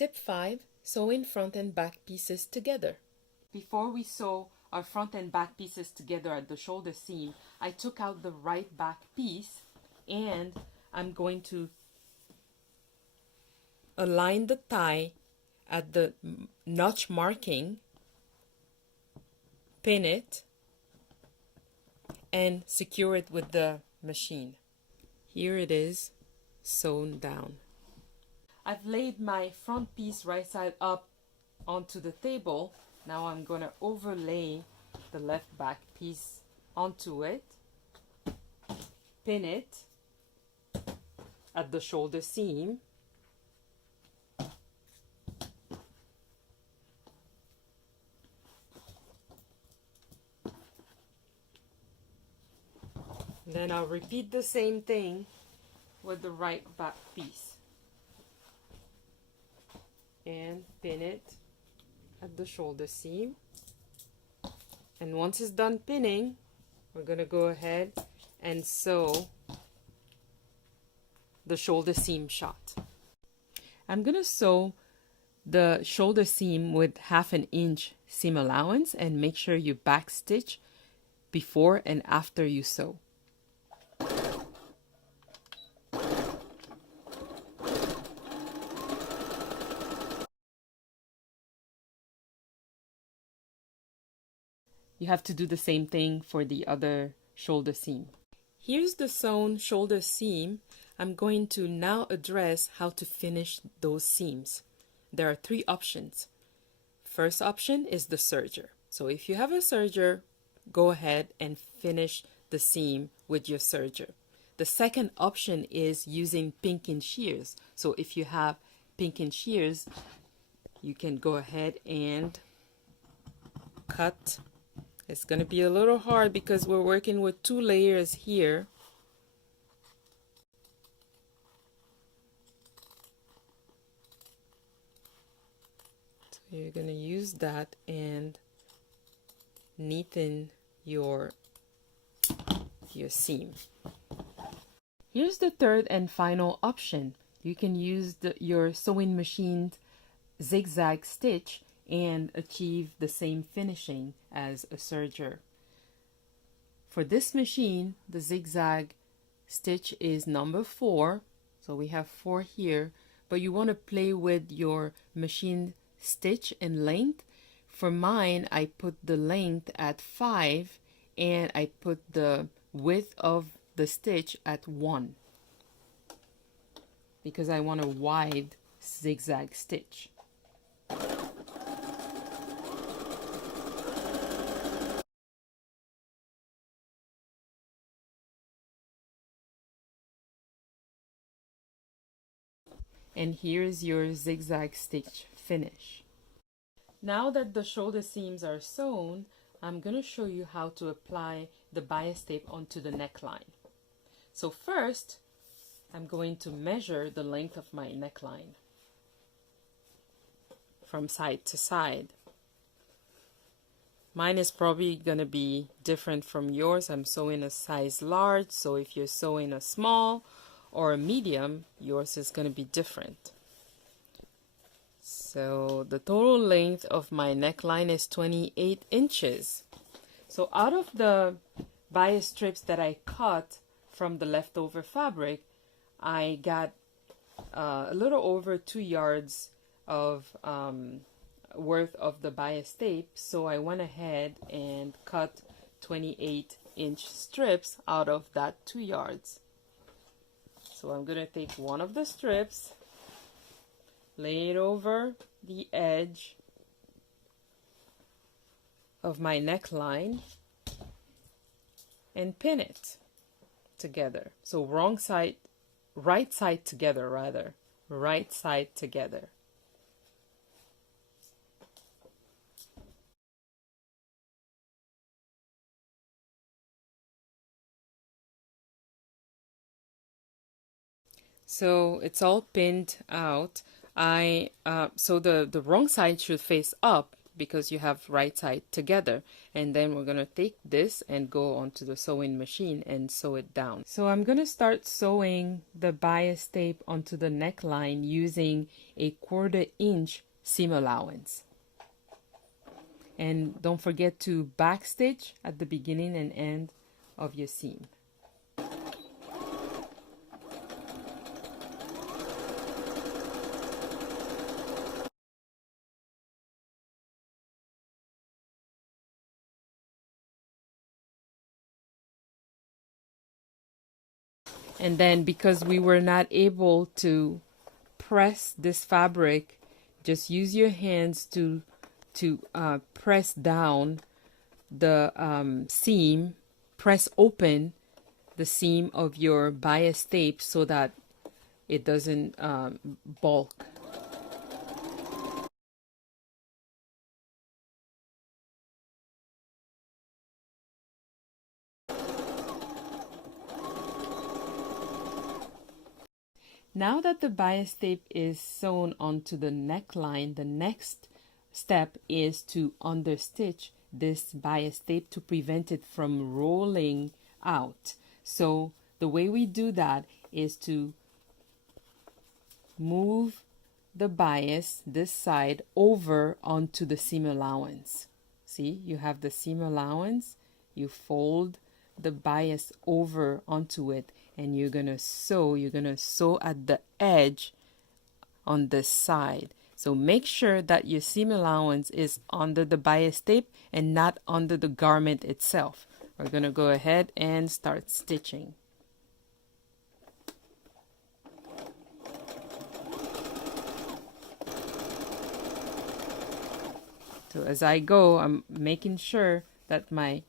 Tip 5. Sewing front and back pieces together. Before we sew our front and back pieces together at the shoulder seam, I took out the right back piece and I'm going to align the tie at the notch marking, pin it, and secure it with the machine. Here it is, sewn down. I've laid my front piece right side up onto the table. Now I'm going to overlay the left back piece onto it, pin it at the shoulder seam, then I'll repeat the same thing with the right back piece and pin it at the shoulder seam. And once it's done pinning, we're going to go ahead and sew the shoulder seam shot. I'm going to sew the shoulder seam with 1/2 inch seam allowance, and make sure you back stitch before and after you sew. You have to do the same thing for the other shoulder seam. Here's the sewn shoulder seam. I'm going to now address how to finish those seams. There are 3 options. First option is the serger. So if you have a serger, go ahead and finish the seam with your serger. The second option is using pinking shears. So if you have pinking shears, you can go ahead and cut. It's going to be a little hard because we're working with 2 layers here. So you're going to use that and neaten your seam. Here's the third and final option. You can use your sewing machine's zigzag stitch and achieve the same finishing as a serger. For this machine, the zigzag stitch is number 4, so we have 4 here, but you want to play with your machine stitch and length. For mine, I put the length at 5 and I put the width of the stitch at 1 because I want a wide zigzag stitch. And here's your zigzag stitch finish. Now that the shoulder seams are sewn, I'm going to show you how to apply the bias tape onto the neckline. So first, I'm going to measure the length of my neckline from side to side. Mine is probably going to be different from yours. I'm sewing a size large, so if you're sewing a small or a medium, yours is going to be different. So the total length of my neckline is 28 inches. So out of the bias strips that I cut from the leftover fabric, I got a little over 2 yards of worth of the bias tape. So I went ahead and cut 28-inch strips out of that 2 yards. So I'm going to take one of the strips, lay it over the edge of my neckline, and pin it together. So right side together rather. Right side together. So it's all pinned out. So the wrong side should face up because you have right side together. And then we're going to take this and go onto the sewing machine and sew it down. So I'm going to start sewing the bias tape onto the neckline using a 1/4 inch seam allowance. And don't forget to backstitch at the beginning and end of your seam. And then because we were not able to press this fabric, just use your hands to press down the seam, press open the seam of your bias tape so that it doesn't bulk. Now that the bias tape is sewn onto the neckline, the next step is to understitch this bias tape to prevent it from rolling out. So the way we do that is to move the bias, this side, over onto the seam allowance. See, you have the seam allowance, you fold the bias over onto it, and you're gonna sew at the edge on this side. So make sure that your seam allowance is under the bias tape and not under the garment itself. We're gonna go ahead and start stitching. So as I go, I'm making sure that my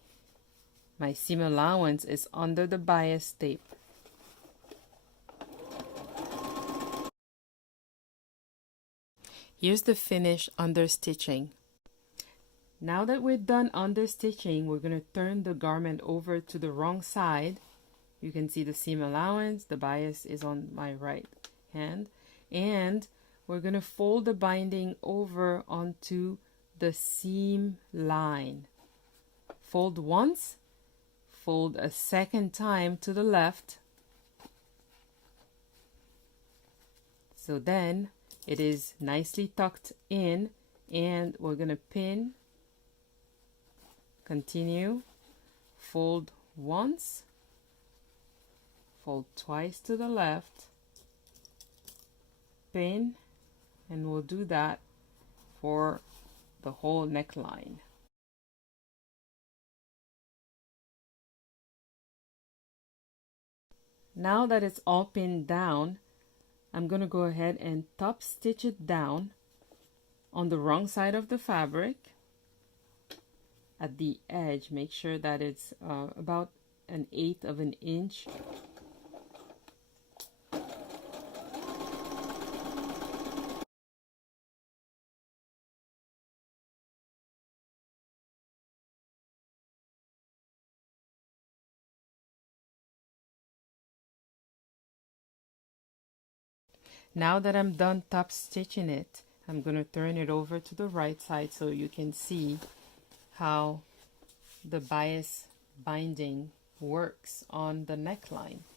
seam allowance is under the bias tape. Here's the finished understitching. Now that we're done understitching, we're going to turn the garment over to the wrong side. You can see the seam allowance, the bias is on my right hand, and we're going to fold the binding over onto the seam line. Fold once, fold a second time to the left. So then it is nicely tucked in, and we're going to pin, continue, fold once, fold twice to the left, pin, and we'll do that for the whole neckline. Now that it's all pinned down, I'm going to go ahead and top stitch it down on the wrong side of the fabric at the edge. Make sure that it's about 1/8 of an inch. Now that I'm done top stitching it, I'm going to turn it over to the right side so you can see how the bias binding works on the neckline.